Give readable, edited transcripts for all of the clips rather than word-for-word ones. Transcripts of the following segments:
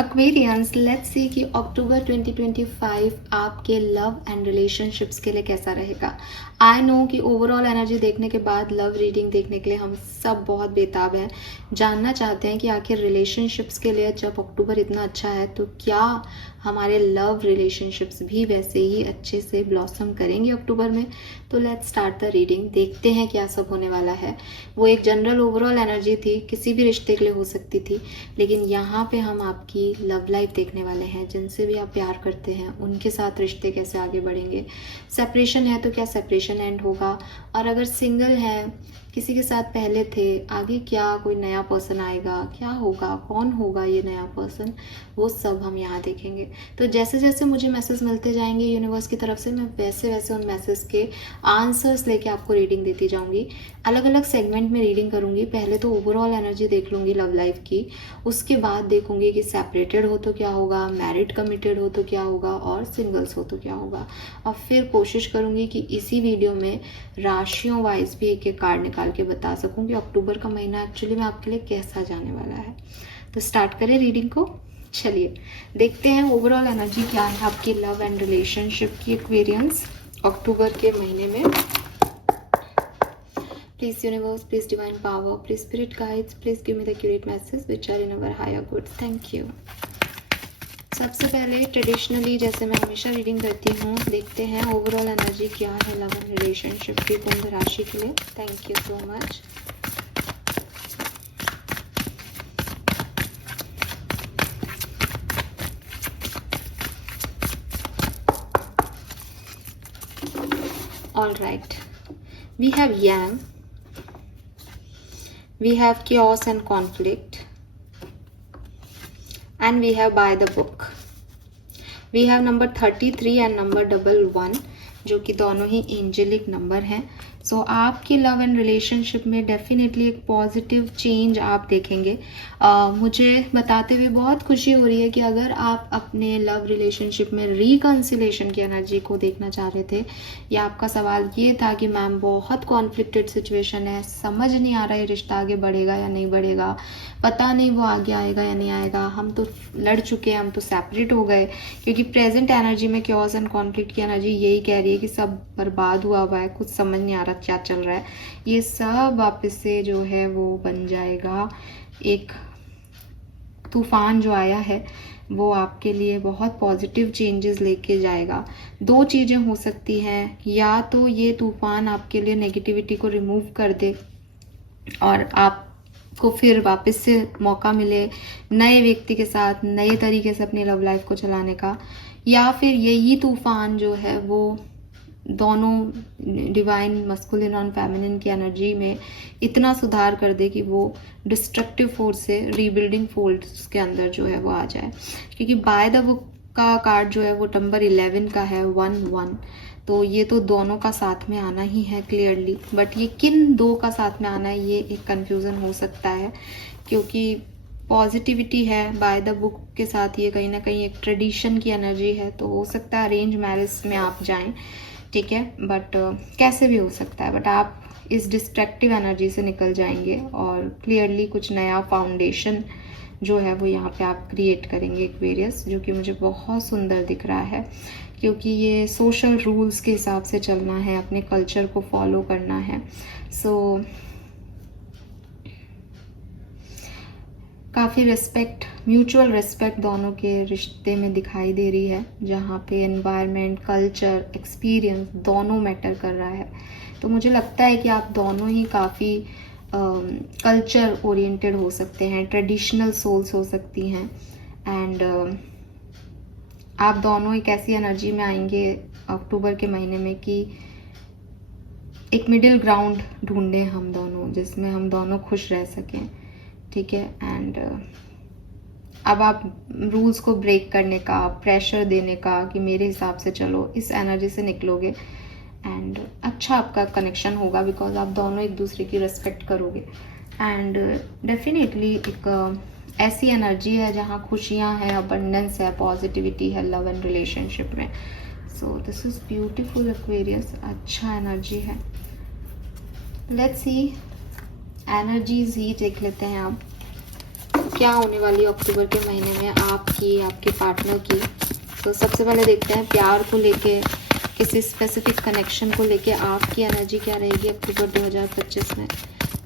Aquarians, let's see कि अक्टूबर 2025 आपके love and relationships के लिए कैसा रहेगा। आई नो कि ओवरऑल एनर्जी देखने के बाद लव रीडिंग देखने के लिए हम सब बहुत बेताब हैं, जानना चाहते हैं कि आखिर रिलेशनशिप्स के लिए जब अक्टूबर इतना अच्छा है तो क्या हमारे लव रिलेशनशिप्स भी वैसे ही अच्छे से ब्लॉसम करेंगे अक्टूबर में। तो लेट्स स्टार्ट द रीडिंग, देखते हैं क्या सब होने वाला है। वो एक जनरल ओवरऑल एनर्जी थी, किसी भी रिश्ते के लिए हो सकती थी, लेकिन यहाँ पे हम आपकी लव लाइफ देखने वाले हैं। जिनसे भी आप प्यार करते हैं उनके साथ रिश्ते कैसे आगे बढ़ेंगे। सेपरेशन है तो क्या सेपरेशन एंड होगा, और अगर सिंगल है, किसी के साथ पहले थे, आगे क्या कोई नया पर्सन आएगा, क्या होगा, कौन होगा ये नया पर्सन, वो सब हम यहाँ देखेंगे। तो जैसे जैसे मुझे मैसेज मिलते जाएंगे यूनिवर्स की तरफ से, मैं वैसे वैसे उन मैसेज के आंसर्स लेके आपको रीडिंग देती जाऊंगी। अलग अलग सेगमेंट में रीडिंग करूंगी। पहले तो ओवरऑल एनर्जी देख लूंगी लव लाइफ की, उसके बाद देखूंगी कि सेपरेटेड हो तो क्या होगा, मैरिड कमिटेड हो तो क्या होगा, और सिंगल्स हो तो क्या होगा। और फिर कोशिश करूंगी कि इसी वीडियो में राशियों वाइज भी एक एक कार्ड निकाल के बता सकूं कि अक्टूबर का महीना एक्चुअली में आपके लिए कैसा जाने वाला है। तो स्टार्ट करें रीडिंग को। चलिए देखते हैं ओवरऑल एनर्जी क्या है आपकी लव एंड रिलेशनशिप की एक्वेरियंस अक्टूबर के महीने में। Please universe, please divine power, please spirit guides, please give me the accurate message which are in our higher good. Thank you. सबसे पहले ट्रेडिशनली जैसे मैं हमेशा रीडिंग करती हूँ, देखते हैं ओवरऑल एनर्जी क्या है लव एंड रिलेशनशिप की कुंभ राशि के लिए। Thank you so much. All right, we have Yang. We have chaos and conflict, and we have by the book. We have number 33 and number 11 जो कि दोनों ही एंजेलिक नंबर हैं। सो आपकी लव एंड रिलेशनशिप में डेफिनेटली एक positive change आप देखेंगे। मुझे बताते हुए बहुत खुशी हो रही है कि अगर आप अपने लव रिलेशनशिप में रिकन्सिलेशन की एनर्जी को देखना चाह रहे थे, या आपका सवाल ये था कि मैम बहुत कॉन्फ्लिक्टेड सिचुएशन है, समझ नहीं आ रहा है रिश्ता आगे बढ़ेगा या नहीं बढ़ेगा, पता नहीं वो आगे आएगा या नहीं आएगा, हम तो लड़ चुके हैं, हम तो सेपरेट हो गए, क्योंकि प्रेजेंट एनर्जी में क्योस एंड कॉन्फ्लिक्ट की एनर्जी यही कह रही है कि सब बर्बाद हुआ है, कुछ समझ नहीं आ रहा क्या चल रहा है। ये सब वापस से जो है वो बन जाएगा, एक तूफान जो आया है वो आपके लिए बहुत पॉजिटिव चेंजेस लेके जाएगा। दो चीज़ें हो सकती हैं, या तो ये तूफान आपके लिए नेगेटिविटी को रिमूव कर दे और आपको फिर वापस से मौका मिले नए व्यक्ति के साथ नए तरीके से अपनी लव लाइफ को चलाने का, या फिर यही तूफान जो है वो दोनों डिवाइन मस्कुलिन और फेमिनिन की एनर्जी में इतना सुधार कर दे कि वो डिस्ट्रक्टिव फोर्स से रीबिल्डिंग फोर्स के अंदर जो है वो आ जाए। क्योंकि बाय द बुक का कार्ड जो है वो नंबर 11 का है, 1-1, तो ये तो दोनों का साथ में आना ही है क्लियरली, बट ये किन दो का साथ में आना है ये एक कंफ्यूजन हो सकता है, क्योंकि पॉजिटिविटी है बाय द बुक के साथ, ये कहीं ना कहीं एक ट्रेडिशन की एनर्जी है, तो हो सकता है अरेंज मैरिज में आप जाएं, ठीक है, बट कैसे भी हो सकता है, बट आप इस डिस्ट्रैक्टिव एनर्जी से निकल जाएंगे और क्लियरली कुछ नया फाउंडेशन जो है वो यहाँ पे आप क्रिएट करेंगे एक्वेरियस, जो कि मुझे बहुत सुंदर दिख रहा है, क्योंकि ये सोशल रूल्स के हिसाब से चलना है, अपने कल्चर को फॉलो करना है। सो काफ़ी रिस्पेक्ट, म्यूचुअल रिस्पेक्ट दोनों के रिश्ते में दिखाई दे रही है, जहाँ पे एनवायरनमेंट, कल्चर, एक्सपीरियंस दोनों मैटर कर रहा है। तो मुझे लगता है कि आप दोनों ही काफ़ी कल्चर ओरिएंटेड हो सकते हैं, ट्रेडिशनल सोल्स हो सकती हैं, एंड आप दोनों एक ऐसी एनर्जी में आएंगे अक्टूबर के महीने में कि एक मिडिल ग्राउंड ढूंढें हम दोनों, जिसमें हम दोनों खुश रह सकें, ठीक है। एंड अब आप रूल्स को ब्रेक करने का, प्रेशर देने का कि मेरे हिसाब से चलो, इस एनर्जी से निकलोगे, एंड अच्छा आपका कनेक्शन होगा, बिकॉज आप दोनों एक दूसरे की रिस्पेक्ट करोगे। एंड डेफिनेटली एक ऐसी एनर्जी है जहाँ खुशियाँ हैं, अबंडेंस है, पॉजिटिविटी है लव एंड रिलेशनशिप में। So this is beautiful Aquarius, अच्छा एनर्जी है। लेट्स सी एनर्जीज ही देख लेते हैं आप। क्या होने वाली है अक्टूबर के महीने में आपकी, आपके पार्टनर की। तो सबसे पहले देखते हैं प्यार को लेके, किसी स्पेसिफिक कनेक्शन को लेके आपकी एनर्जी क्या रहेगी अक्टूबर 2025 में।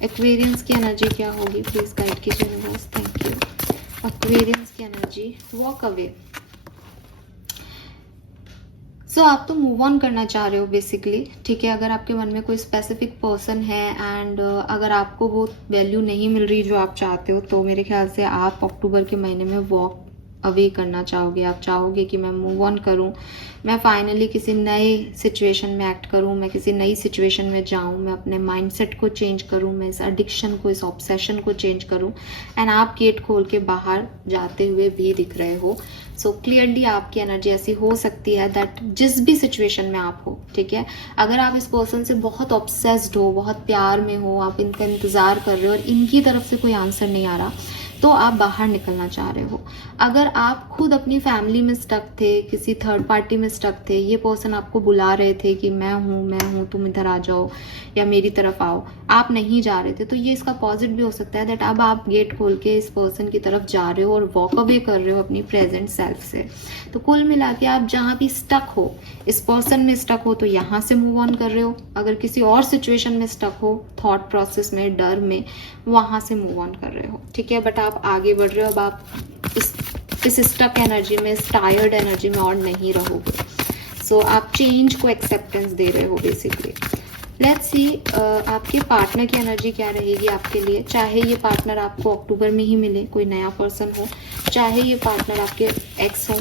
एक्वेरियंस की एनर्जी क्या होगी, प्लीज गाइड कीजिए यूनिवर्स, थैंक यू। एक्वेरियंस की एनर्जी, वॉक अवे। सो आप तो मूव ऑन करना चाह रहे हो बेसिकली, ठीक है। अगर आपके मन में कोई स्पेसिफिक पर्सन है एंड अगर आपको वो वैल्यू नहीं मिल रही जो आप चाहते हो, तो मेरे ख्याल से आप अक्टूबर के महीने में वॉक अवे करना चाहोगे। आप चाहोगे कि मैं मूव ऑन करूं, मैं फाइनली किसी नए सिचुएशन में एक्ट करूं, मैं किसी नई सिचुएशन में जाऊं, मैं अपने माइंडसेट को चेंज करूं, मैं इस एडिक्शन को, इस ऑब्सेशन को चेंज करूं। एंड आप गेट खोल के बाहर जाते हुए भी दिख रहे हो। सो क्लियरली आपकी एनर्जी ऐसी हो सकती है दैट जिस भी सिचुएशन में आप हो, ठीक है, अगर आप इस पर्सन से बहुत ऑब्सेस्ड हो, बहुत प्यार में हो, आप इनका इंतजार कर रहे हो और इनकी तरफ से कोई आंसर नहीं आ रहा, तो आप बाहर निकलना चाह रहे हो। अगर आप खुद अपनी फैमिली में स्टक थे, किसी थर्ड पार्टी में स्टक थे, ये पर्सन आपको बुला रहे थे कि मैं हूँ तुम इधर आ जाओ या मेरी तरफ आओ, आप नहीं जा रहे थे, तो ये इसका पॉजिटिव भी हो सकता है दैट अब आप गेट खोल के इस पर्सन की तरफ जा रहे हो और वॉक अवे कर रहे हो अपनी प्रेजेंट सेल्फ से। तो कुल मिला के आप जहाँ भी स्टक हो, इस पर्सन में स्टक हो तो यहाँ से मूव ऑन कर रहे हो, अगर किसी और सिचुएशन में स्टक हो, थॉट प्रोसेस में, डर में, वहां से मूव ऑन कर रहे हो, ठीक है। बट आप आगे बढ़ रहे हो, अब आप इस स्टक एनर्जी में, इस टायर्ड एनर्जी में और नहीं रहोगे। सो आप चेंज को एक्सेप्टेंस दे रहे हो बेसिकली। लेट्स सी आपके पार्टनर की एनर्जी क्या रहेगी आपके लिए। चाहे ये पार्टनर आपको अक्टूबर में ही मिले, कोई नया पर्सन हो, चाहे ये पार्टनर आपके एक्स हो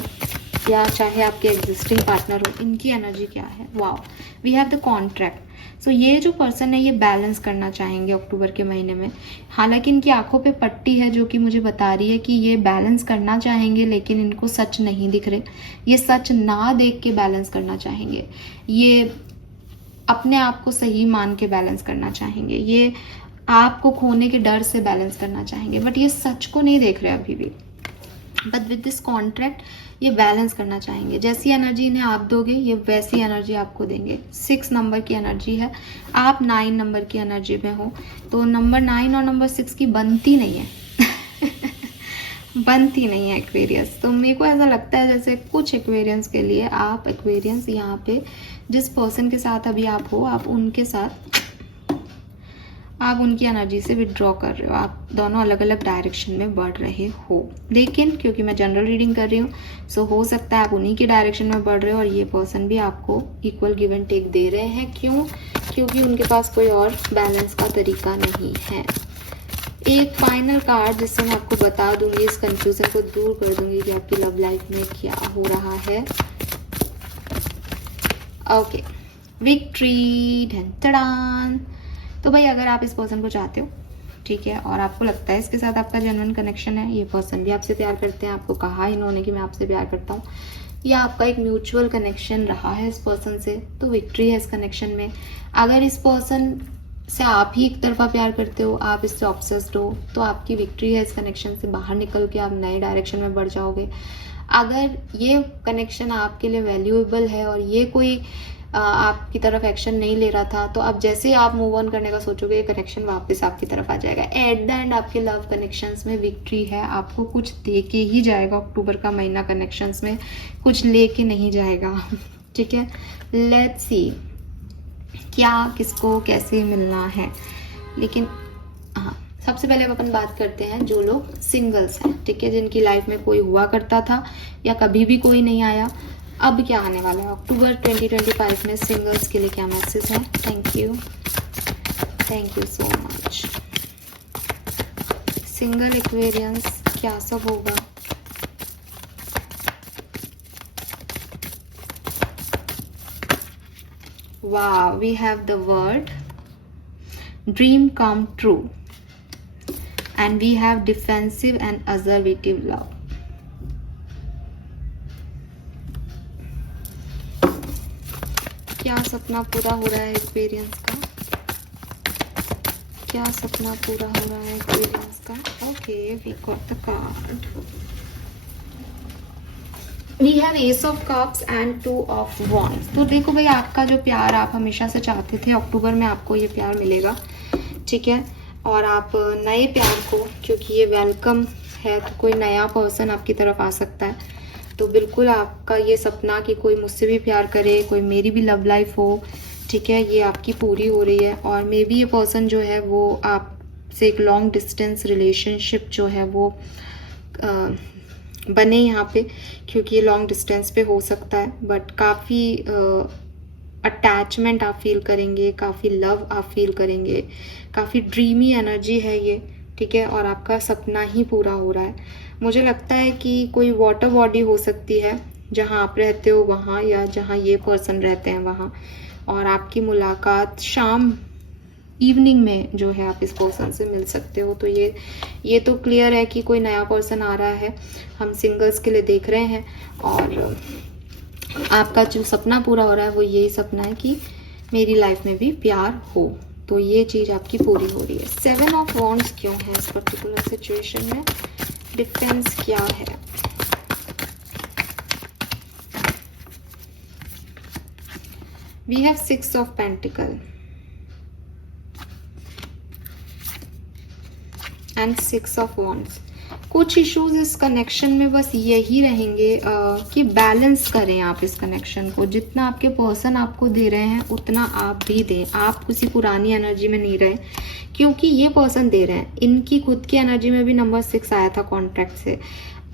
या चाहे आपके एग्जिस्टिंग पार्टनर हो, इनकी एनर्जी क्या है। Wow, we have the contract. So ये जो पर्सन है ये बैलेंस करना चाहेंगे अक्टूबर के महीने में। हालांकि इनकी आंखों पे पट्टी है जो कि मुझे बता रही है कि ये बैलेंस करना चाहेंगे, लेकिन इनको सच नहीं दिख रहे। ये सच ना देख के बैलेंस करना चाहेंगे, ये अपने आप को सही मान के बैलेंस करना चाहेंगे, ये आपको खोने के डर से बैलेंस करना चाहेंगे, बट ये सच को नहीं देख रहे अभी भी। बट विद दिस कॉन्ट्रैक्ट ये बैलेंस करना चाहेंगे। जैसी एनर्जी इन्हें आप दोगे, ये वैसी एनर्जी आपको देंगे। 6 नंबर की एनर्जी है, आप 9 नंबर की एनर्जी में हो, तो नंबर 9 और नंबर 6 की बनती नहीं है बनती नहीं है एक्वेरियंस। तो मेरे को ऐसा लगता है जैसे कुछ एक्वेरियंस के लिए आप एक्वेरियंस यहाँ पे जिस पर्सन के साथ अभी आप हो, आप उनके साथ, आप उनकी एनर्जी से विड्रॉ कर रहे हो, आप दोनों अलग अलग डायरेक्शन में बढ़ रहे हो। लेकिन क्योंकि मैं जनरल रीडिंग कर रही हूँ, सो हो सकता है आप उन्हीं की डायरेक्शन में बढ़ रहे हो और ये पर्सन भी आपको इक्वल गिव एंड टेक दे रहे हैं। क्यों? क्योंकि उनके पास कोई और बैलेंस का तरीका नहीं है। एक फाइनल कार्ड जिससे मैं आपको बता दूंगी, इस कंफ्यूजन को दूर कर दूंगी कि आपकी लव लाइफ में क्या हो रहा है। ओके, विक्ट्री, ढन। तो भाई अगर आप इस पर्सन को चाहते हो, ठीक है, और आपको लगता है इसके साथ आपका जेन्युइन कनेक्शन है, ये पर्सन भी आपसे प्यार करते हैं, आपको कहा इन्होंने कि मैं आपसे प्यार करता हूँ, या आपका एक म्यूचुअल कनेक्शन रहा है इस पर्सन से, तो विक्ट्री है इस कनेक्शन में। अगर इस पर्सन से आप ही एक तरफा प्यार करते हो, आप इससे ऑब्सेस्ड हो, तो आपकी विक्ट्री है इस कनेक्शन से बाहर निकल के आप नए डायरेक्शन में बढ़ जाओगे। अगर ये कनेक्शन आपके लिए वैल्यूएबल है और ये कोई आपकी तरफ एक्शन नहीं ले रहा था, तो अब जैसे ही आप मूव ऑन करने का सोचोगे, ये कनेक्शन वापस आपकी तरफ आ जाएगा। एट द एंड आपके लव कनेक्शंस में विक्ट्री है, आपको कुछ दे के ही जाएगा। अक्टूबर का महीना कनेक्शंस में कुछ लेके नहीं जाएगा, ठीक है। लेट्स सी क्या किसको कैसे मिलना है। लेकिन हाँ, सबसे पहले अब अपन बात करते हैं जो लोग सिंगल्स हैं, ठीक है, जिनकी लाइफ में कोई हुआ करता था या कभी भी कोई नहीं आया। अब क्या आने वाला है अक्टूबर 2025 में सिंगल्स के लिए, क्या मैसेज है। Thank you so much. Single Aquarians क्या सब होगा। वाह, we have the word dream come true and we have defensive and assertive love. क्या सपना पूरा हो रहा है एक्वेरियंस का, क्या सपना पूरा हो रहा है एक्वेरियंस का। Okay, we got the card, we have ace of cups and 2 of wands. तो देखो भाई, आपका जो प्यार आप हमेशा से चाहते थे, अक्टूबर में आपको ये प्यार मिलेगा, ठीक है। और आप नए प्यार को, क्योंकि ये वेलकम है तो कोई नया पर्सन आपकी तरफ आ सकता है, तो बिल्कुल आपका ये सपना कि कोई मुझसे भी प्यार करे, कोई मेरी भी लव लाइफ हो, ठीक है, ये आपकी पूरी हो रही है। और मे बी ये पर्सन जो है वो आपसे एक लॉन्ग डिस्टेंस रिलेशनशिप जो है वो बने यहाँ पे, क्योंकि ये लॉन्ग डिस्टेंस पे हो सकता है, बट काफ़ी अटैचमेंट आप फील करेंगे, काफ़ी लव आप फील करेंगे, काफ़ी ड्रीमी एनर्जी है ये, ठीक है, और आपका सपना ही पूरा हो रहा है। मुझे लगता है कि कोई वाटर बॉडी हो सकती है जहाँ आप रहते हो वहाँ, या जहाँ ये पर्सन रहते हैं वहाँ, और आपकी मुलाकात शाम इवनिंग में जो है आप इस पर्सन से मिल सकते हो। तो ये तो क्लियर है कि कोई नया पर्सन आ रहा है, हम सिंगल्स के लिए देख रहे हैं, और आपका जो सपना पूरा हो रहा है वो यही सपना है कि मेरी लाइफ में भी प्यार हो, तो ये चीज़ आपकी पूरी हो रही है। 7 ऑफ वॉन्ड्स क्यों है इस पर्टिकुलर सिचुएशन में, डिफेंस क्या है, we have 6 of pentacle and 6 of wands. कुछ इश्यूज इस कनेक्शन में बस यही रहेंगे कि बैलेंस करें आप इस कनेक्शन को, जितना आपके पर्सन आपको दे रहे हैं उतना आप भी दें। आप किसी पुरानी एनर्जी में नहीं रहे, क्योंकि ये पर्सन दे रहे हैं, इनकी खुद की एनर्जी में भी नंबर 6 आया था कॉन्ट्रैक्ट से,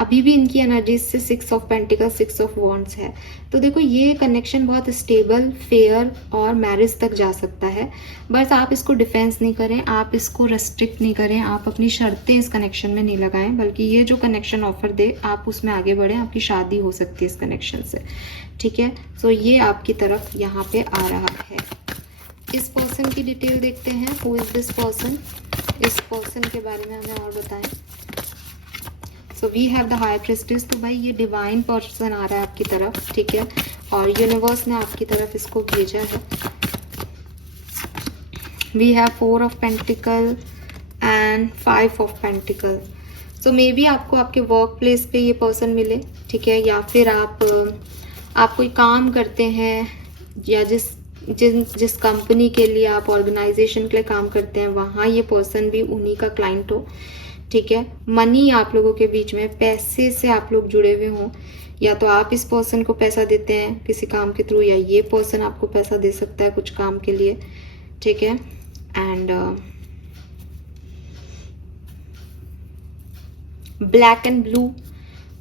अभी भी इनकी एनर्जी से 6 ऑफ पेंटिकल 6 ऑफ वॉन्ड्स है। तो देखो ये कनेक्शन बहुत स्टेबल, फेयर और मैरिज तक जा सकता है, बस आप इसको डिफेंस नहीं करें, आप इसको रेस्ट्रिक्ट नहीं करें, आप अपनी शर्तें इस कनेक्शन में नहीं लगाएं, बल्कि ये जो कनेक्शन ऑफर दे आप उसमें आगे बढ़ें, आपकी शादी हो सकती है इस कनेक्शन से, ठीक है। सो ये आपकी तरफ यहाँ पे आ रहा है। इस पर्सन की डिटेल देखते हैं, हु इज दिस पर्सन, इस पर्सन के बारे में हमें और बताएं। So we have the high prestige, तो भाई ये डिवाइन पर्सन आ रहा है आपकी तरफ, ठीक है, और यूनिवर्स ने आपकी तरफ इसको भेजा है। We have 4 of pentacle and 5 of pentacle. So may be आपको आपके वर्क प्लेस पे ये पर्सन मिले, ठीक है, या फिर आप कोई काम करते हैं, या जिस कंपनी के लिए आप, ऑर्गेनाइजेशन के लिए काम करते हैं, वहाँ ये पर्सन भी उन्हीं का क्लाइंट हो, ठीक है। मनी आप लोगों के बीच में, पैसे से आप लोग जुड़े हुए हों, या तो आप इस पर्सन को पैसा देते हैं किसी काम के थ्रू, या ये पर्सन आपको पैसा दे सकता है कुछ काम के लिए, ठीक है। And black and blue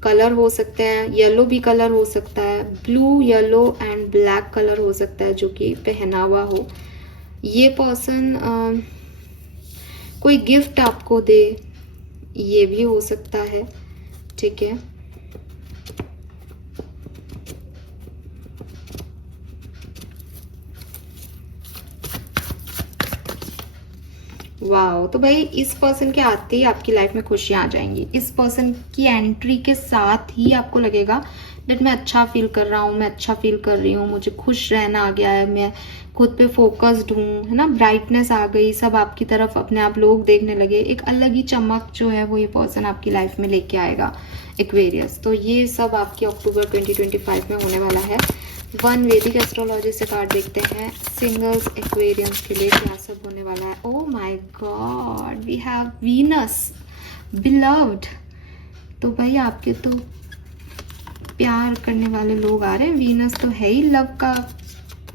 colour हो सकते हैं, येलो भी कलर हो सकता है, blue yellow and black colour हो सकता है जो कि पहनावा हो। ये पर्सन कोई गिफ्ट आपको दे, ये भी हो सकता है, ठीक है। वाओ, तो भाई इस पर्सन के आते ही आपकी लाइफ में खुशियां आ जाएंगी। इस पर्सन की एंट्री के साथ ही आपको लगेगा दैट मैं अच्छा फील कर रहा हूँ, मैं अच्छा फील कर रही हूँ, मुझे खुश रहना आ गया है, मैं खुद पे फोकस्ड हूँ, है ना, ब्राइटनेस आ गई, सब आपकी तरफ अपने आप लोग देखने लगे, एक अलग ही चमक जो है वो ये पर्सन आपकी लाइफ में लेके आएगा, एक्वेरियस। तो ये सब आपकी अक्टूबर 2025 में होने वाला है। वन वैदिक एस्ट्रोलॉजी से कार्ड देखते हैं, सिंगल्स एक्वेरियंस के लिए क्या सब होने वाला है। Oh my God, we have Venus beloved. तो भाई आपके तो प्यार करने वाले लोग आ रहे हैं, वीनस तो है ही लव का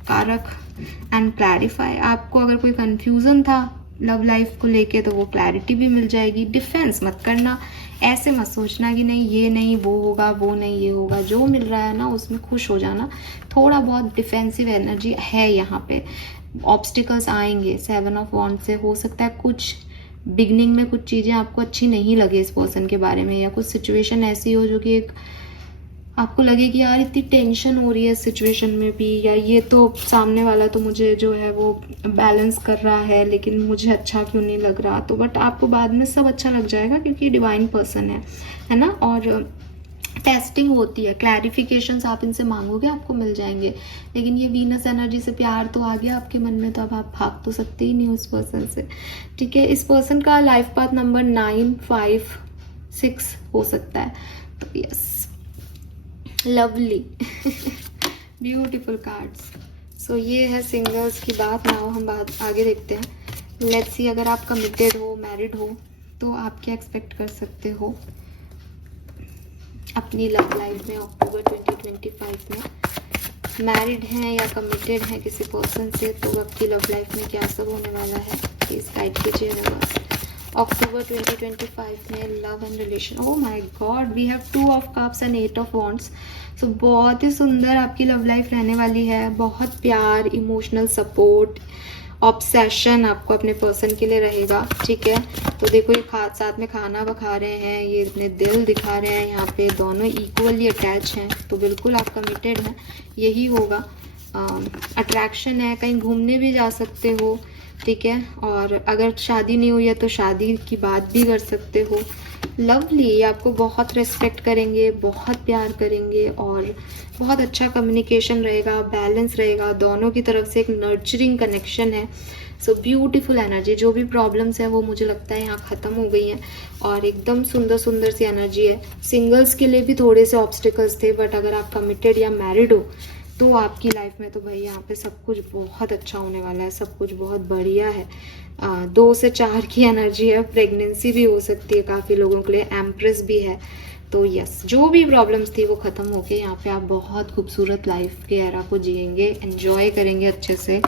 कारक। एंड क्लैरिफाई, आपको अगर कोई कंफ्यूजन था लव लाइफ को लेके तो वो क्लैरिटी भी मिल जाएगी। डिफेंस मत करना, ऐसे मत सोचना कि नहीं ये नहीं वो होगा, वो नहीं ये होगा, जो मिल रहा है ना उसमें खुश हो जाना। थोड़ा बहुत डिफेंसिव एनर्जी है यहाँ पे, ऑब्स्टिकल्स आएंगे 7 ऑफ वॉन्ड से। हो सकता है कुछ बिगनिंग में कुछ चीज़ें आपको अच्छी नहीं लगे इस पर्सन के बारे में, या कुछ सिचुएशन ऐसी हो जो कि एक आपको लगे कि यार इतनी टेंशन हो रही है इस सिचुएशन में भी, या ये तो सामने वाला तो मुझे जो है वो बैलेंस कर रहा है लेकिन मुझे अच्छा क्यों नहीं लग रहा। तो बट आपको बाद में सब अच्छा लग जाएगा क्योंकि डिवाइन पर्सन है ना। और टेस्टिंग होती है, क्लैरिफिकेशंस आप इनसे मांगोगे आपको मिल जाएंगे। लेकिन ये वीनस एनर्जी से प्यार तो आ गया आपके मन में, तो अब आप भाग तो सकते ही नहीं उस पर्सन से, ठीक है। इस पर्सन का लाइफ पाथ नंबर 9, 5, 6 हो सकता है। तो यस, लवली ब्यूटीफुल कार्ड्स। सो ये है सिंगल्स की बात। नाउ हम बात आगे देखते हैं लेट्स सी अगर आप कमिटेड हो, मैरिड हो, तो आप क्या एक्सपेक्ट कर सकते हो अपनी लव लाइफ में अक्टूबर 2025 में। मैरिड हैं या कमिटेड हैं किसी पर्सन से, तो आपकी लव लाइफ में क्या सब होने वाला है, प्लीज गाइड कीजिए बस। अक्टूबर 2025 में love and relation. Oh my God, we have 2 of cups and 8 of wands. So बहुत ही सुंदर आपकी लव लाइफ रहने वाली है। बहुत प्यार, इमोशनल सपोर्ट, ऑब्सेशन आपको अपने पर्सन के लिए रहेगा, ठीक है। तो देखो ये साथ में खाना खा रहे हैं, ये इतने दिल दिखा रहे हैं, यहाँ पे दोनों इक्वली अटैच हैं, तो बिल्कुल आप कमिटेड हैं, यही होगा। अट्रैक्शन है, कहीं घूमने भी जा सकते हो, ठीक है। और अगर शादी नहीं हुई है तो शादी की बात भी कर सकते हो। लवली, आपको बहुत रिस्पेक्ट करेंगे, बहुत प्यार करेंगे और बहुत अच्छा कम्युनिकेशन रहेगा, बैलेंस रहेगा, दोनों की तरफ से एक नर्चरिंग कनेक्शन है। So beautiful energy. जो भी प्रॉब्लम्स है वो मुझे लगता है यहाँ ख़त्म हो गई हैं और एकदम सुंदर सुंदर सी एनर्जी है। सिंगल्स के लिए भी थोड़े से ऑब्स्टिकल्स थे, बट अगर आप कमिटेड या मैरिड हो तो आपकी लाइफ में तो भाई यहाँ पे सब कुछ बहुत अच्छा होने वाला है, सब कुछ बहुत बढ़िया है। 2 से 4 की एनर्जी है, प्रेगनेंसी भी हो सकती है काफ़ी लोगों के लिए, एम्प्रेस भी है। तो यस, जो भी प्रॉब्लम्स थी वो ख़त्म होके यहाँ पे आप बहुत खूबसूरत लाइफ के एरा को जिएंगे, एंजॉय करेंगे अच्छे से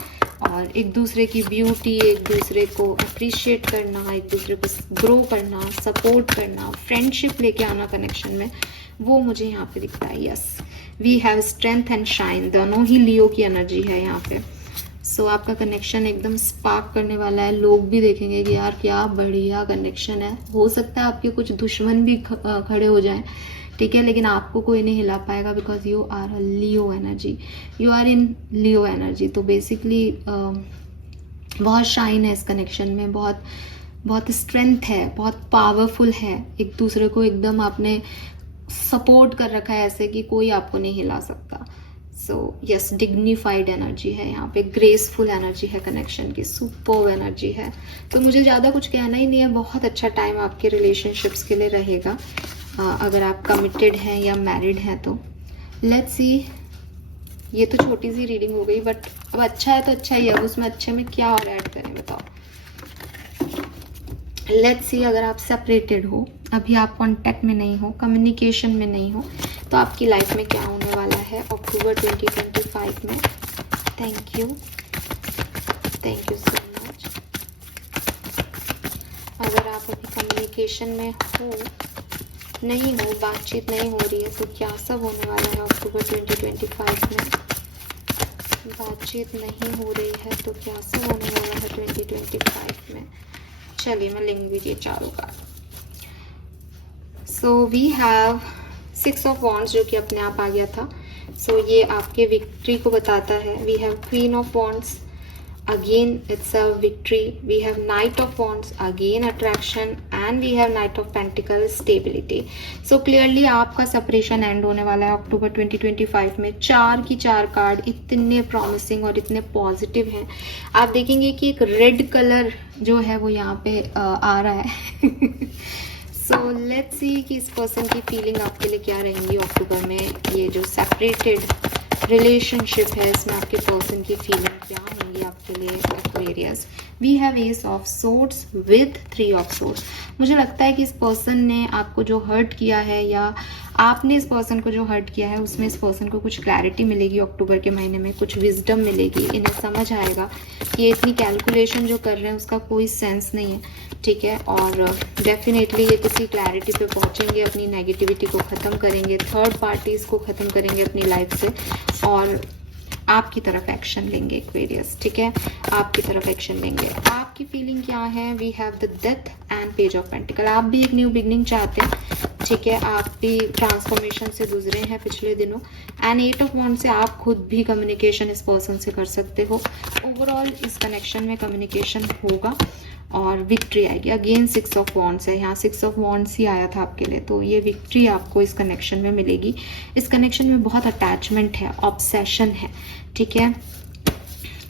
और एक दूसरे की ब्यूटी, एक दूसरे को अप्रिशिएट करना, एक दूसरे को ग्रो करना, सपोर्ट करना, फ्रेंडशिप लेके आना कनेक्शन में, वो मुझे यहाँ पे दिखता है। Yes, we have strength and shine, दोनों ही लियो की एनर्जी है यहाँ पे। सो आपका कनेक्शन एकदम स्पार्क करने वाला है। लोग भी देखेंगे कि यार क्या बढ़िया कनेक्शन है। हो सकता है आपके कुछ दुश्मन भी खड़े हो जाएं, ठीक है, लेकिन आपको कोई नहीं हिला पाएगा, because you are a Leo energy, you are in Leo energy. तो बेसिकली बहुत शाइन है इस कनेक्शन में, बहुत बहुत स्ट्रेंथ है, बहुत पावरफुल है। एक दूसरे को एकदम आपने सपोर्ट कर रखा है ऐसे कि कोई आपको नहीं हिला सकता। सो यस, डिग्निफाइड एनर्जी है यहाँ पे, ग्रेसफुल एनर्जी है कनेक्शन की, सुपर्ब एनर्जी है। तो मुझे ज़्यादा कुछ कहना ही नहीं है, बहुत अच्छा टाइम आपके रिलेशनशिप्स के लिए रहेगा अगर आप कमिटेड हैं या मैरिड हैं तो। लेट्स सी, ये तो छोटी सी रीडिंग हो गई, बट अब अच्छा है तो अच्छा ही है, अब उसमें अच्छे में क्या और ऐड करें बताओ। लेट्स सी अगर आप सेपरेटेड हो, अभी आप कांटेक्ट में नहीं हो, कम्युनिकेशन में नहीं हो, तो आपकी लाइफ में क्या होने वाला है अक्टूबर 2025 में। Thank you so much. अगर आप अभी कम्युनिकेशन में हो, नहीं हो, बातचीत नहीं हो रही है, तो क्या सब होने वाला है अक्टूबर 2025 में। बातचीत नहीं हो रही है तो क्या सब होने वाला है 2025 में। चलिए मैं लिंक दीजिए चारों का। So we have 6 of wands जो कि अपने आप आ गया था। सो ये आपके विक्ट्री को बताता है। We have queen of wands, again it's a victory. We have knight of wands, again attraction, and we have knight of pentacle, stability. So clearly आपका सेपरेशन एंड होने वाला है अक्टूबर 2025 में। 4 की 4 कार्ड इतने प्रॉमिसिंग और इतने पॉजिटिव हैं। आप देखेंगे कि एक रेड कलर जो है वो यहाँ पे आ रहा है। सो लेट्स सी कि इस पर्सन की फीलिंग आपके लिए क्या रहेंगी अक्टूबर में। ये जो सेपरेटेड रिलेशनशिप है इसमें आपके पर्सन की फीलिंग क्या होंगी आपके लिए Aquarius. We have ace of swords with 3 of swords. मुझे लगता है कि इस पर्सन ने आपको जो हर्ट किया है या आपने इस पर्सन को जो हर्ट किया है उसमें इस पर्सन को कुछ क्लैरिटी मिलेगी अक्टूबर के महीने में, कुछ विजडम मिलेगी। इन्हें समझ आएगा कि इतनी कैलकुलेशन जो कर रहे हैं उसका कोई सेंस नहीं है, ठीक है। और डेफिनेटली ये किसी क्लैरिटी पे पहुंचेंगे, अपनी नेगेटिविटी को ख़त्म करेंगे, थर्ड पार्टीज़ को ख़त्म करेंगे अपनी लाइफ से और आपकी तरफ एक्शन लेंगे एक्वेरियस, ठीक है। आपकी तरफ एक्शन लेंगे। आपकी फीलिंग क्या है। We have the death and page of pentacle. आप भी एक न्यू बिगनिंग चाहते हैं, ठीक है। आप भी ट्रांसफॉर्मेशन से गुजरे हैं पिछले दिनों। एंड 8 ऑफ वॉन्ड से आप खुद भी कम्युनिकेशन इस पर्सन से कर सकते हो। ओवरऑल इस कनेक्शन में कम्युनिकेशन होगा और विक्ट्री आएगी। अगेन 6 ऑफ वॉन्ड्स है यहाँ, 6 ऑफ वॉन्ड्स ही आया था आपके लिए, तो ये विक्ट्री आपको इस कनेक्शन में मिलेगी। इस कनेक्शन में बहुत अटैचमेंट है, ऑब्सेशन है, ठीक है।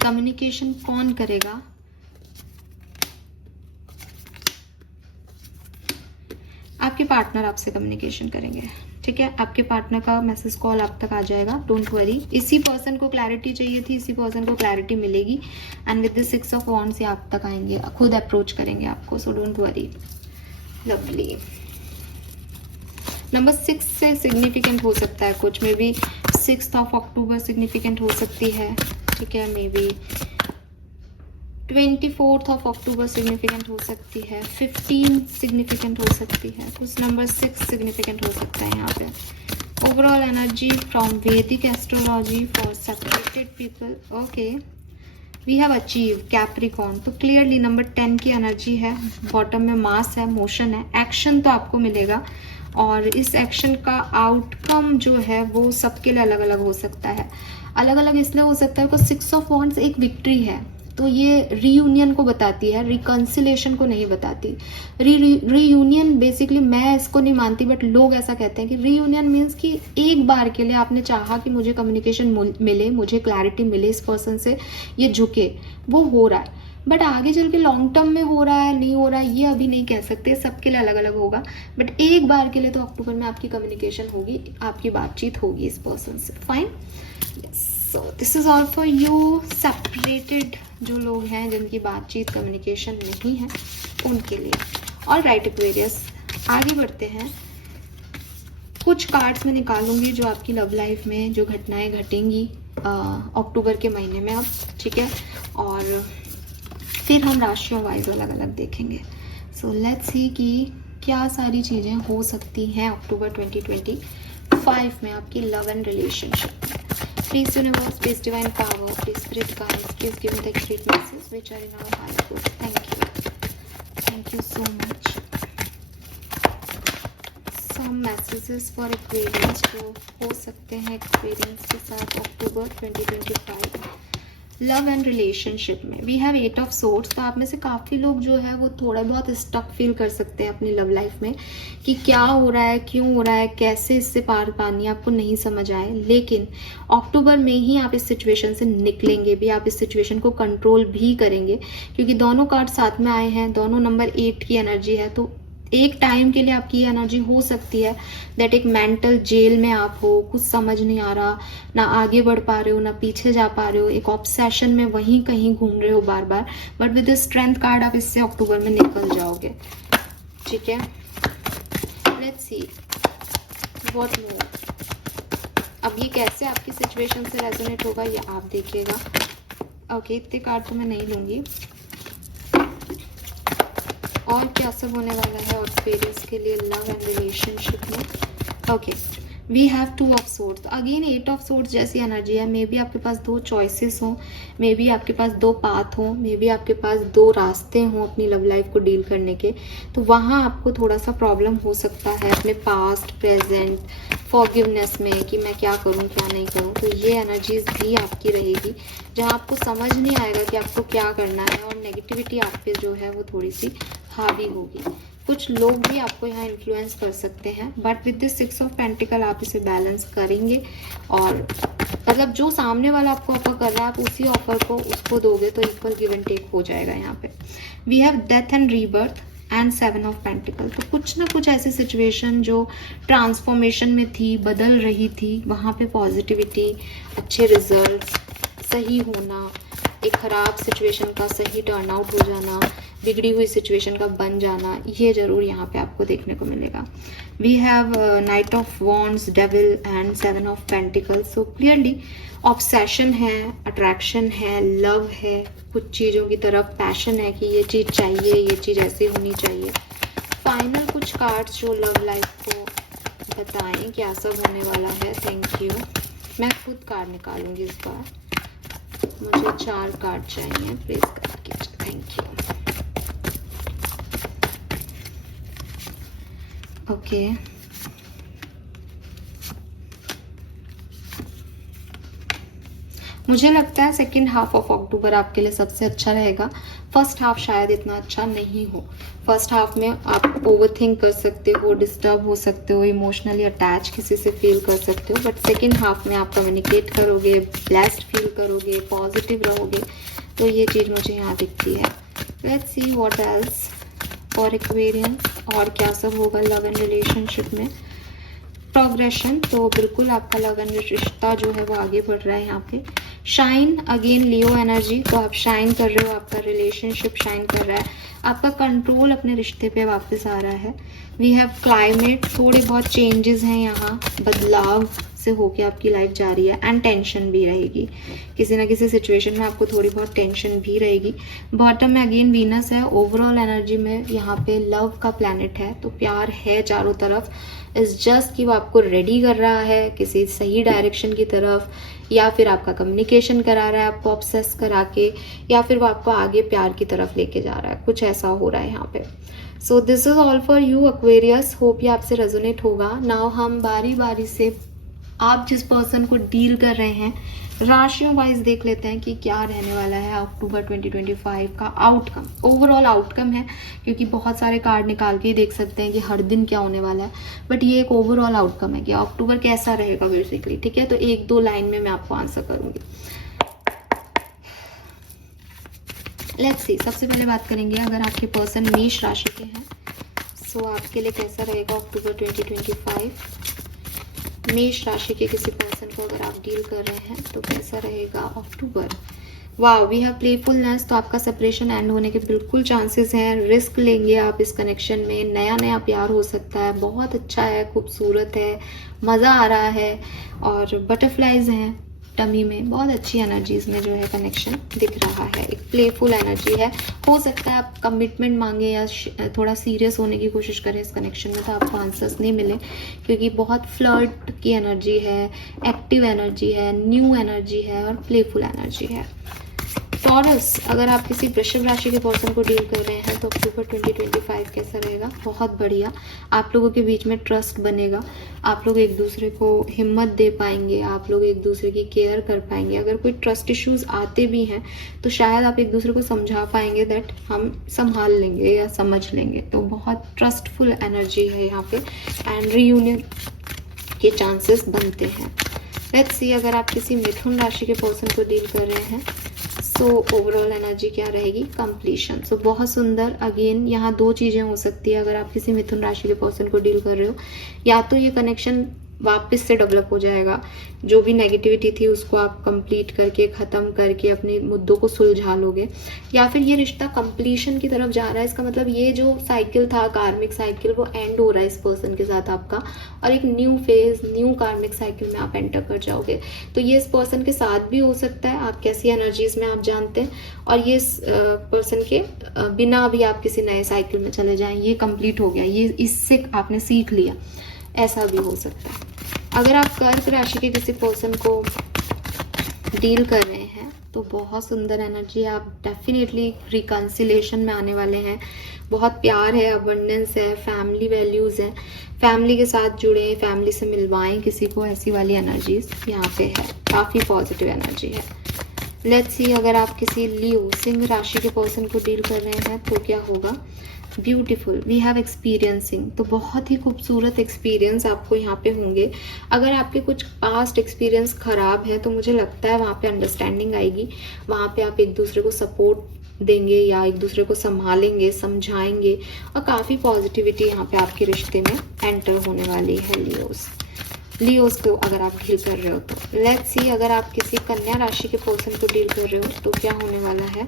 कम्युनिकेशन कौन करेगा। आपके पार्टनर आपसे कम्युनिकेशन करेंगे, ठीक है। आपके पार्टनर का मैसेज कॉल आप तक आ जाएगा, डोंट वरी। इसी पर्सन को क्लैरिटी चाहिए थी, इसी पर्सन को क्लैरिटी मिलेगी and with the 6 of wands ये आप तक आएंगे, खुद अप्रोच करेंगे आपको, so don't worry. Lovely. Number 6 से सिग्निफिकेंट हो सकता है कुछ, may be 6 of October significant हो सकती है, ठीक है। May B 24 of October significant हो सकती है, 15 सिग्निफिकेंट हो सकती है, कुछ नंबर 6 सिग्निफिकेंट हो सकता है यहाँ पे। Overall energy from Vedic astrology for separated people, okay. We have achieve Capricorn, तो क्लियरली नंबर 10 की एनर्जी है, बॉटम में मास है, मोशन है, एक्शन तो आपको मिलेगा और इस एक्शन का आउटकम जो है वो सबके लिए अलग अलग हो सकता है। अलग अलग इसलिए हो सकता है बिकॉज 6 ऑफ वॉन्ड्स एक विक्ट्री है, तो ये रीयूनियन को बताती है, रिकन्सिलेशन को नहीं बताती। रीयूनियन बेसिकली मैं इसको नहीं मानती, बट लोग ऐसा कहते हैं कि रीयूनियन मीन्स कि एक बार के लिए आपने चाहा कि मुझे कम्युनिकेशन मिले, मुझे क्लैरिटी मिले इस पर्सन से, ये झुके, वो हो रहा है। बट आगे चल के लॉन्ग टर्म में हो रहा है नहीं हो रहा है ये अभी नहीं कह सकते, सबके लिए अलग अलग होगा। बट एक बार के लिए तो अक्टूबर में आपकी कम्युनिकेशन होगी, आपकी बातचीत होगी इस पर्सन से, fine. So this is all for you separated जो लोग हैं जिनकी बातचीत कम्युनिकेशन नहीं है उनके लिए। ऑल राइट एक्वेरियस, आगे बढ़ते हैं। कुछ कार्ड्स मैं निकालूंगी जो आपकी लव लाइफ में जो घटनाएं घटेंगी अक्टूबर के महीने में अब, ठीक है। और फिर हम राशियों वाइज अलग अलग देखेंगे। सो लेट्स सी कि क्या सारी चीज़ें हो सकती हैं अक्टूबर 2025 में आपकी लव एंड रिलेशनशिप में। Please universe, please divine power, please spirit guides, please give me the accurate messages which are in our high good. Thank you so much. Some messages for Aquarius जो हो सकते हैं Aquarius के साथ अक्टूबर 2025 love and relationship में। We have 8 of swords, तो आप में से काफ़ी लोग जो है वो थोड़ा बहुत स्टक फील कर सकते हैं अपनी लव लाइफ में कि क्या हो रहा है, क्यों हो रहा है, कैसे इससे पार पानी आपको नहीं समझ आए। लेकिन अक्टूबर में ही आप इस सिचुएशन से निकलेंगे भी, आप इस सिचुएशन को कंट्रोल भी करेंगे, क्योंकि दोनों कार्ड साथ में आए हैं, दोनों नंबर 8 की एनर्जी है। तो एक टाइम के लिए आपकी एनर्जी हो सकती है दैट एक मेंटल जेल में आप हो, कुछ समझ नहीं आ रहा, ना आगे बढ़ पा रहे हो ना पीछे जा पा रहे हो, एक ऑब्सेशन में वहीं कहीं घूम रहे हो बार बार। But with the strength card आप इससे अक्टूबर में निकल जाओगे, ठीक है। Let's see what more. अब ये कैसे आपकी सिचुएशन से रेजोनेट होगा ये आप देखिएगा। ओके, इतने कार्ड तो मैं नहीं लूंगी। और क्या सब होने वाला है एक्वेरियस के लिए लव एंड रिलेशनशिप में। Okay, we have 2 of swords, again 8 of swords जैसी एनर्जी है। मे बी आपके पास 2 चॉइसेस हो, मे बी आपके पास 2 पाथ हो, मे बी आपके पास 2 रास्ते हों अपनी लव लाइफ को डील करने के। तो वहाँ आपको थोड़ा सा प्रॉब्लम हो सकता है अपने पास्ट प्रेजेंट फॉरगिवनेस में कि मैं क्या करूँ क्या नहीं करूँ। तो ये एनर्जीज भी आपकी रहेगी जहाँ आपको समझ नहीं आएगा कि आपको क्या करना है और नेगेटिविटी आप पे जो है वो थोड़ी सी हावी होगी। कुछ लोग भी आपको यहाँ इन्फ्लुएंस कर सकते हैं, but with this 6 of pentacle आप इसे बैलेंस करेंगे और मतलब जो सामने वाला आपको ऑफर कर रहा है आप उसी ऑफर को उसको दोगे तो इक्वल गिव एंड टेक हो जाएगा। यहाँ पे we have death and rebirth and 7 of pentacle. तो कुछ ना कुछ ऐसी सिचुएशन जो ट्रांसफॉर्मेशन में थी, बदल रही थी, वहाँ पे पॉजिटिविटी, अच्छे रिजल्ट, सही होना, एक खराब सिचुएशन का सही टर्न आउट हो जाना, बिगड़ी हुई सिचुएशन का बन जाना, ये जरूर यहाँ पे आपको देखने को मिलेगा। We have knight of wands, devil and 7 of pentacles. So clearly obsession है, अट्रैक्शन है, लव है, कुछ चीज़ों की तरफ पैशन है कि ये चीज़ चाहिए, ये चीज़ ऐसी होनी चाहिए। फाइनल कुछ कार्ड्स जो लव लाइफ को बताएं क्या सब होने वाला है। Thank you. मैं खुद कार्ड निकालूंगी इस बार, मुझे 4 कार्ड चाहिए, प्लीज गाइड कीजिए। Thank you. ओके, मुझे लगता है सेकेंड हाफ ऑफ अक्टूबर आपके लिए सबसे अच्छा रहेगा। फर्स्ट हाफ शायद इतना अच्छा नहीं हो। फर्स्ट हाफ में आप ओवरथिंक कर सकते हो, डिस्टर्ब हो सकते हो, इमोशनली अटैच किसी से फील कर सकते हो, बट सेकेंड हाफ में आप कम्युनिकेट करोगे, ब्लेस्ड फील करोगे, पॉजिटिव रहोगे। तो ये चीज़ मुझे यहाँ दिखती है। Let's see what else for Aquarians. और क्या सब होगा लव एंड रिलेशनशिप में। प्रोग्रेशन, तो बिल्कुल आपका लव एंड रिश्ता जो है वो आगे बढ़ रहा है यहाँ पे। शाइन, अगेन लियो एनर्जी, तो आप शाइन कर रहे हो, आपका रिलेशनशिप शाइन कर रहा है, आपका कंट्रोल अपने रिश्ते पे वापस आ रहा है। वी हैव क्लाइमेट, थोड़े बहुत चेंजेस हैं यहाँ, बदलाव से होके आपकी लाइफ जा रही है। एंड टेंशन भी रहेगी, किसी ना किसी सिचुएशन में आपको थोड़ी बहुत टेंशन भी रहेगी। बॉटम में अगेन वीनस है। ओवरऑल एनर्जी में यहाँ पे लव का प्लैनेट है, तो प्यार है चारों तरफ। इस जस्ट कि वो आपको रेडी कर रहा है किसी सही डायरेक्शन की तरफ, या फिर आपका कम्युनिकेशन करा रहा है आपको ऑब्सेस करा के, या फिर वो आपको आगे प्यार की तरफ लेके जा रहा है, कुछ ऐसा हो रहा है यहाँ पे। So this is all for you Aquarius, hope ये आपसे रेजोनेट होगा। नाउ हम बारी बारी से आप जिस पर्सन को डील कर रहे हैं राशियों वाइज देख लेते हैं कि क्या रहने वाला है अक्टूबर 2025 का आउटकम। ओवरऑल आउटकम है, क्योंकि बहुत सारे कार्ड निकाल के ही देख सकते हैं कि हर दिन क्या होने वाला है, बट ये एक ओवरऑल आउटकम है कि अक्टूबर कैसा रहेगा बेसिकली। ठीक है, तो एक दो लाइन में मैं आपको आंसर करूंगी। लेट्स सी, सबसे पहले बात करेंगे अगर आपके पर्सन मेष राशि के हैं, सो आपके लिए कैसा रहेगा अक्टूबर 2025। मेष राशि के किसी पर्सन को अगर आप डील कर रहे हैं तो कैसा रहेगा अक्टूबर। वाओ, वी हैव प्लेफुलनेस, तो आपका सेपरेशन एंड होने के बिल्कुल चांसेस हैं। रिस्क लेंगे आप इस कनेक्शन में, नया नया प्यार हो सकता है, बहुत अच्छा है, खूबसूरत है, मज़ा आ रहा है, और बटरफ्लाइज हैं टमी में, बहुत अच्छी एनर्जीज में जो है कनेक्शन दिख रहा है। एक प्लेफुल एनर्जी है, हो सकता है आप कमिटमेंट मांगे या थोड़ा सीरियस होने की कोशिश करें इस कनेक्शन में, तो आपको आंसर्स नहीं मिले, क्योंकि बहुत फ्लर्ट की एनर्जी है, एक्टिव एनर्जी है, न्यू एनर्जी है और प्लेफुल एनर्जी है। टॉरस, अगर आप किसी वृषभ राशि के पर्सन को डील कर रहे हैं तो अक्टूबर 2025 कैसा रहेगा। बहुत बढ़िया, आप लोगों के बीच में ट्रस्ट बनेगा, आप लोग एक दूसरे को हिम्मत दे पाएंगे, आप लोग एक दूसरे की केयर कर पाएंगे। अगर कोई ट्रस्ट इश्यूज आते भी हैं तो शायद आप एक दूसरे को समझा पाएंगे दैट हम संभाल लेंगे या समझ लेंगे। तो बहुत ट्रस्टफुल एनर्जी है यहाँ पे, एंड रीयूनियन के चांसेस बनते हैं। लेट्स सी, अगर आप किसी मिथुन राशि के पर्सन को डील कर रहे हैं सो ओवरऑल एनर्जी क्या रहेगी, कंप्लीशन। सो बहुत सुंदर, अगेन यहाँ दो चीज़ें हो सकती है अगर आप किसी मिथुन राशि के पर्सन को डील कर रहे हो, या तो ये कनेक्शन वापस से डेवलप हो जाएगा, जो भी नेगेटिविटी थी उसको आप कंप्लीट करके ख़त्म करके अपने मुद्दों को सुलझा लोगे, या फिर ये रिश्ता कंप्लीशन की तरफ जा रहा है। इसका मतलब ये जो साइकिल था कार्मिक साइकिल वो एंड हो रहा है इस पर्सन के साथ आपका, और एक न्यू फेज न्यू कार्मिक साइकिल में आप एंटर कर जाओगे। तो ये इस पर्सन के साथ भी हो सकता है, आप कैसी एनर्जीज में आप जानते हैं, और ये इस पर्सन के बिना भी आप किसी नए साइकिल में चले जाएं, ये कंप्लीट हो गया, ये इससे आपने सीख लिया, ऐसा भी हो सकता है। अगर आप कर्क राशि के किसी पर्सन को डील कर रहे हैं तो बहुत सुंदर एनर्जी है, आप डेफिनेटली रिकंसिलेशन में आने वाले हैं। बहुत प्यार है, अबंडेंस है, फैमिली वैल्यूज हैं, फैमिली के साथ जुड़े, फैमिली से मिलवाएं किसी को, ऐसी वाली एनर्जीज यहाँ पे है, काफ़ी पॉजिटिव एनर्जी है। लेट्स सी, अगर आप किसी लियो सिंह राशि के पर्सन को डील कर रहे हैं तो क्या होगा। ब्यूटीफुल, वी हैव एक्सपीरियंसिंग, तो बहुत ही खूबसूरत एक्सपीरियंस आपको यहाँ पे होंगे। अगर आपके कुछ पास्ट एक्सपीरियंस खराब है तो मुझे लगता है वहाँ पे अंडरस्टैंडिंग आएगी, वहाँ पे आप एक दूसरे को सपोर्ट देंगे या एक दूसरे को संभालेंगे, समझाएंगे, और काफ़ी पॉजिटिविटी यहाँ पे आपके रिश्ते में एंटर होने वाली है। लियोस को अगर आप डील कर रहे हो तो लेट्स सी, अगर आप किसी कन्या राशि के पर्सन को डील कर रहे हो तो क्या होने वाला है,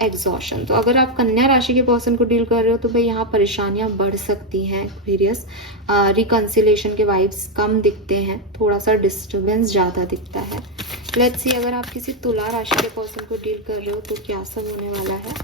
एग्जॉशन। तो अगर आप कन्या राशि के पर्सन को डील कर रहे हो तो भाई यहाँ परेशानियां बढ़ सकती हैं, वेरियस रिकंसिलेशन के वाइब्स कम दिखते हैं, थोड़ा सा डिस्टर्बेंस ज़्यादा दिखता है। लेट्स सी, अगर आप किसी तुला राशि के पर्सन को डील कर रहे हो तो क्या सब होने वाला है।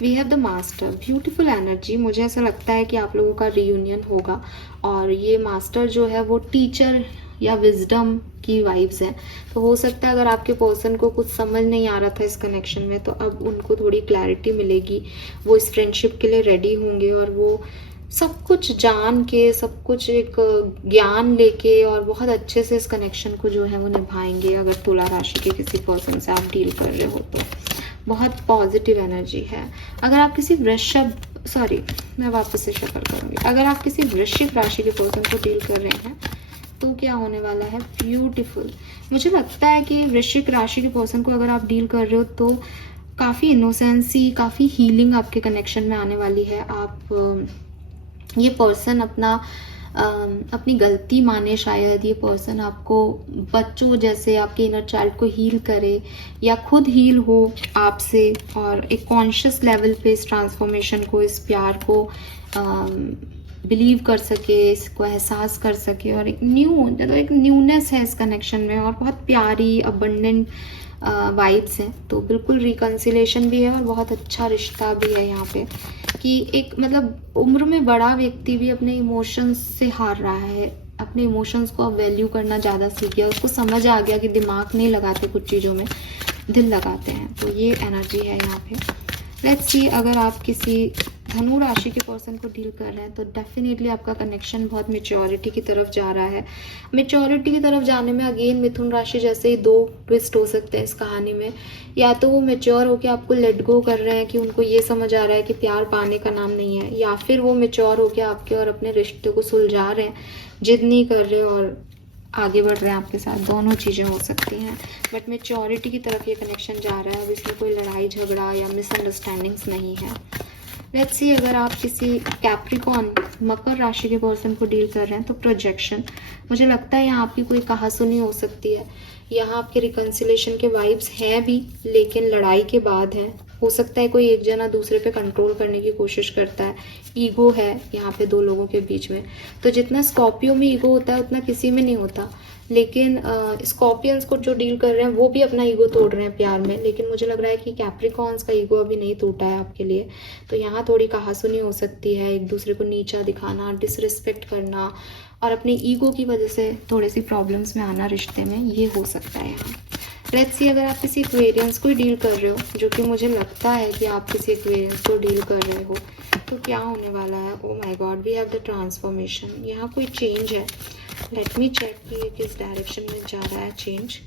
We have the master, beautiful energy, मुझे ऐसा लगता है कि आप लोगों का रीयूनियन होगा, और ये मास्टर जो है वो टीचर या विजडम की वाइब्स हैं। तो हो सकता है अगर आपके पर्सन को कुछ समझ नहीं आ रहा था इस कनेक्शन में तो अब उनको थोड़ी क्लैरिटी मिलेगी, वो इस फ्रेंडशिप के लिए रेडी होंगे, और वो सब कुछ जान के, सब कुछ एक ज्ञान लेके और बहुत अच्छे से इस कनेक्शन को जो है वो निभाएंगे। अगर तुला राशि के किसी पर्सन से आप डील कर रहे हो तो बहुत पॉजिटिव एनर्जी है। अगर आप किसी मैं वापस से शफल करूंगी, अगर आप किसी वृश्चिक राशि के पर्सन को डील कर रहे हैं तो क्या होने वाला है, ब्यूटीफुल। मुझे लगता है कि वृश्चिक राशि के पर्सन को अगर आप डील कर रहे हो तो काफ़ी इनोसेंसी, काफ़ी हीलिंग आपके कनेक्शन में आने वाली है। आप ये पर्सन अपनी गलती माने, शायद ये पर्सन आपको बच्चों जैसे आपके इनर चाइल्ड को हील करे या खुद हील हो आपसे, और एक कॉन्शियस लेवल पे इस ट्रांसफॉर्मेशन को, इस प्यार को बिलीव कर सके, इसको एहसास कर सके, और एक न्यूनेस है इस कनेक्शन में, और बहुत प्यारी अबंडेंट वाइब्स हैं। तो बिल्कुल रिकन्सिलेशन भी है और बहुत अच्छा रिश्ता भी है यहाँ पे, कि एक मतलब उम्र में बड़ा व्यक्ति भी अपने इमोशंस से हार रहा है, अपने इमोशंस को अब वैल्यू करना ज़्यादा सीख गया, उसको समझ आ गया कि दिमाग नहीं लगाते कुछ चीज़ों में, दिल लगाते हैं। तो ये एनर्जी है यहाँ पे। लेट्स सी, अगर आप किसी धनु राशि के पर्सन को डील कर रहे हैं तो डेफिनेटली आपका कनेक्शन बहुत मेच्योरिटी की तरफ जा रहा है। मेच्योरिटी की तरफ जाने में अगेन मिथुन राशि जैसे ही 2 ट्विस्ट हो सकते हैं इस कहानी में। या तो वो मेच्योर होकर आपको लेट गो कर रहे हैं कि उनको ये समझ आ रहा है कि प्यार पाने का नाम नहीं है, या फिर वो मेच्योर होकर आपके और अपने रिश्ते को सुलझा रहे हैं, जिद नहीं कर रहे और आगे बढ़ रहे हैं आपके साथ। दोनों चीज़ें हो सकती हैं, बट मेच्योरिटी की तरफ ये कनेक्शन जा रहा है। अब इसमें कोई लड़ाई झगड़ा या मिसअंडरस्टैंडिंग्स नहीं है। लेट्स सी, अगर आप किसी कैप्रिकॉन मकर राशि के पर्सन को डील कर रहे हैं तो प्रोजेक्शन, मुझे लगता है यहाँ आपकी कोई कहासुनी हो सकती है। यहाँ आपके रिकन्सिलेशन के वाइब्स हैं भी, लेकिन लड़ाई के बाद हैं। हो सकता है कोई एक जना दूसरे पे कंट्रोल करने की कोशिश करता है, ईगो है यहाँ पे 2 लोगों के बीच में। तो जितना स्कॉर्पियो में ईगो होता है उतना किसी में नहीं होता, लेकिन स्कॉर्पियंस को जो डील कर रहे हैं वो भी अपना ईगो तोड़ रहे हैं प्यार में, लेकिन मुझे लग रहा है कि कैप्रिकॉन्स का ईगो अभी नहीं टूटा है आपके लिए। तो यहाँ थोड़ी कहासुनी हो सकती है, एक दूसरे को नीचा दिखाना, डिसरिस्पेक्ट करना, और अपनी ईगो की वजह से थोड़ी सी प्रॉब्लम्स में आना रिश्ते में, ये हो सकता है यहाँ। लेट्स सी, अगर आप किसी एक्वेरियंस को डील कर रहे हो, जो कि मुझे लगता है कि आप किसी एक्वेरियंस को डील कर रहे हो, तो क्या होने वाला है। Oh my God, we have the transformation. यहाँ कोई चेंज है। लेट मी चेक कि ये किस डायरेक्शन में जा रहा है चेंज।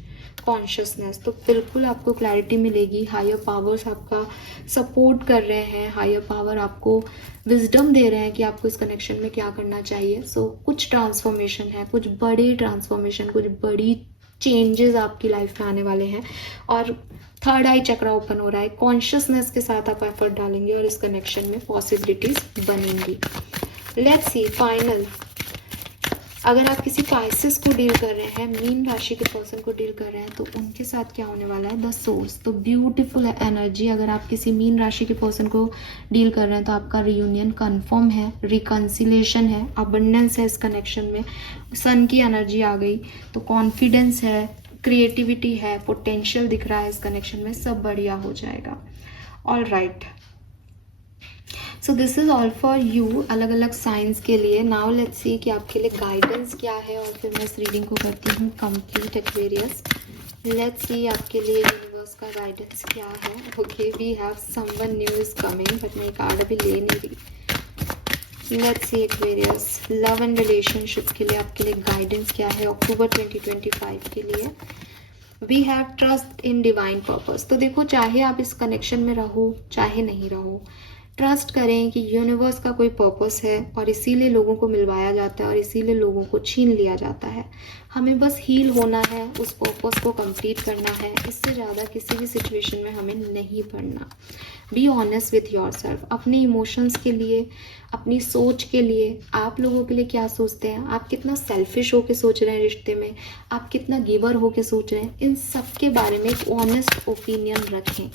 कॉन्शियसनेस, तो बिल्कुल आपको क्लैरिटी मिलेगी। हायर पावर्स आपका सपोर्ट कर रहे हैं, हायर पावर आपको विजडम दे रहे हैं कि आपको इस कनेक्शन में क्या करना चाहिए। सो कुछ ट्रांसफॉर्मेशन है, कुछ बड़ी ट्रांसफॉर्मेशन, कुछ बड़ी चेंजेस आपकी लाइफ में आने वाले हैं, और थर्ड आई चक्रा ओपन हो रहा है। कॉन्शियसनेस के साथ आप एफर्ट डालेंगे और इस कनेक्शन में पॉसिबिलिटीज बनेंगी। लेट्स सी, फाइनल, अगर आप किसी पाइसेस को डील कर रहे हैं, मीन राशि के पर्सन को डील कर रहे हैं, तो उनके साथ क्या होने वाला है। द सोर्स, तो ब्यूटीफुल एनर्जी। अगर आप किसी मीन राशि के पर्सन को डील कर रहे हैं तो आपका रियूनियन कंफर्म है, रिकन्सिलेशन है, अबंडेंस है इस कनेक्शन में, सन की एनर्जी आ गई, तो कॉन्फिडेंस है, क्रिएटिविटी है, पोटेंशियल दिख रहा है इस कनेक्शन में, सब बढ़िया हो जाएगा। All right, so this is all for you, अलग अलग साइंस के लिए। नाउ लेट्स सी कि आपके लिए गाइडेंस क्या है, और फिर मैं इस रीडिंग को करती हूँ कंप्लीट एक्वेरियस। लेट्स सी आपके लिए यूनिवर्स का गाइडेंस क्या है। Okay, we have someone new is coming, but मैं कार्ड अभी ले नहीं रही। Let's see Aquarius, love and relationship के लिए आपके लिए गाइडेंस क्या है अक्टूबर 2025 के लिए। We have trust in divine purpose, तो देखो, चाहे आप इस कनेक्शन में रहो चाहे नहीं रहो, ट्रस्ट करें कि यूनिवर्स का कोई पर्पस है, और इसीलिए लोगों को मिलवाया जाता है और इसीलिए लोगों को छीन लिया जाता है। हमें बस हील होना है, उस पर्पस को कंप्लीट करना है, इससे ज़्यादा किसी भी सिचुएशन में हमें नहीं पड़ना। Be honest with your self, अपने इमोशंस के लिए, अपनी सोच के लिए, आप लोगों के लिए क्या सोचते हैं, आप कितना सेल्फिश होके सोच रहे हैं रिश्ते में, आप कितना गिवर होके सोच रहे हैं, इन सब के बारे में एक ऑनेस्ट ओपिनियन रखें।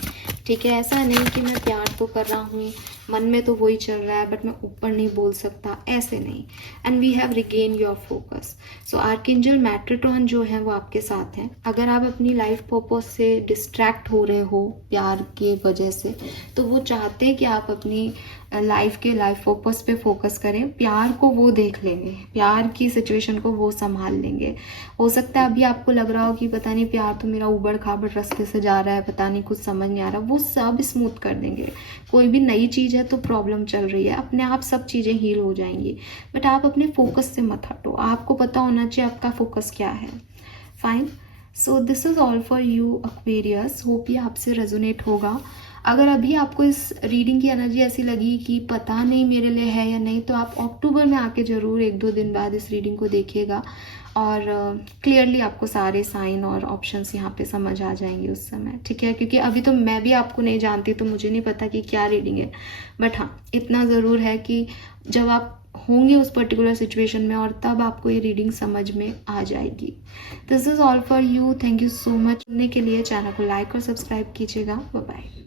ठीक है, ऐसा नहीं कि मैं प्यार तो कर रहा हूँ, मन में तो वही चल रहा है, बट मैं ऊपर नहीं बोल सकता, ऐसे नहीं। And we have regain your focus. So archangel Metatron जो है वो आपके साथ हैं। अगर आप अपनी लाइफ पर्पस से डिस्ट्रैक्ट हो रहे हो प्यार की वजह से, तो वो चाहते हैं कि आप अपनी लाइफ पर्पस पे फोकस करें। प्यार को वो देख लेंगे, प्यार की सिचुएशन को वो संभाल लेंगे। हो सकता है अभी आपको लग रहा हो कि पता नहीं प्यार तो मेरा उबड़ खाबड़ रास्ते से जा रहा है, पता नहीं कुछ समझ नहीं आ रहा, वो सब स्मूथ कर देंगे। कोई भी नई चीज़ है तो प्रॉब्लम चल रही है, अपने आप सब चीज़ें हील हो जाएंगी, बट आप अपने फोकस से मत हटो। आपको पता होना चाहिए आपका फोकस क्या है। Fine, so this is all for you Aquarius. Hope ये आपसे रेजोनेट होगा। अगर अभी आपको इस रीडिंग की एनर्जी ऐसी लगी कि पता नहीं मेरे लिए है या नहीं, तो आप अक्टूबर में आके ज़रूर 1-2 दिन बाद इस रीडिंग को देखिएगा, और क्लियरली आपको सारे साइन और ऑप्शंस यहाँ पे समझ आ जाएंगे उस समय, ठीक है। क्योंकि अभी तो मैं भी आपको नहीं जानती, तो मुझे नहीं पता कि क्या रीडिंग है, बट हाँ इतना ज़रूर है कि जब आप होंगे उस पर्टिकुलर सिचुएशन में और तब आपको ये रीडिंग समझ में आ जाएगी। This is all for you. Thank you so much सुनने के लिए। चैनल को लाइक और सब्सक्राइब कीजिएगा। Bye bye.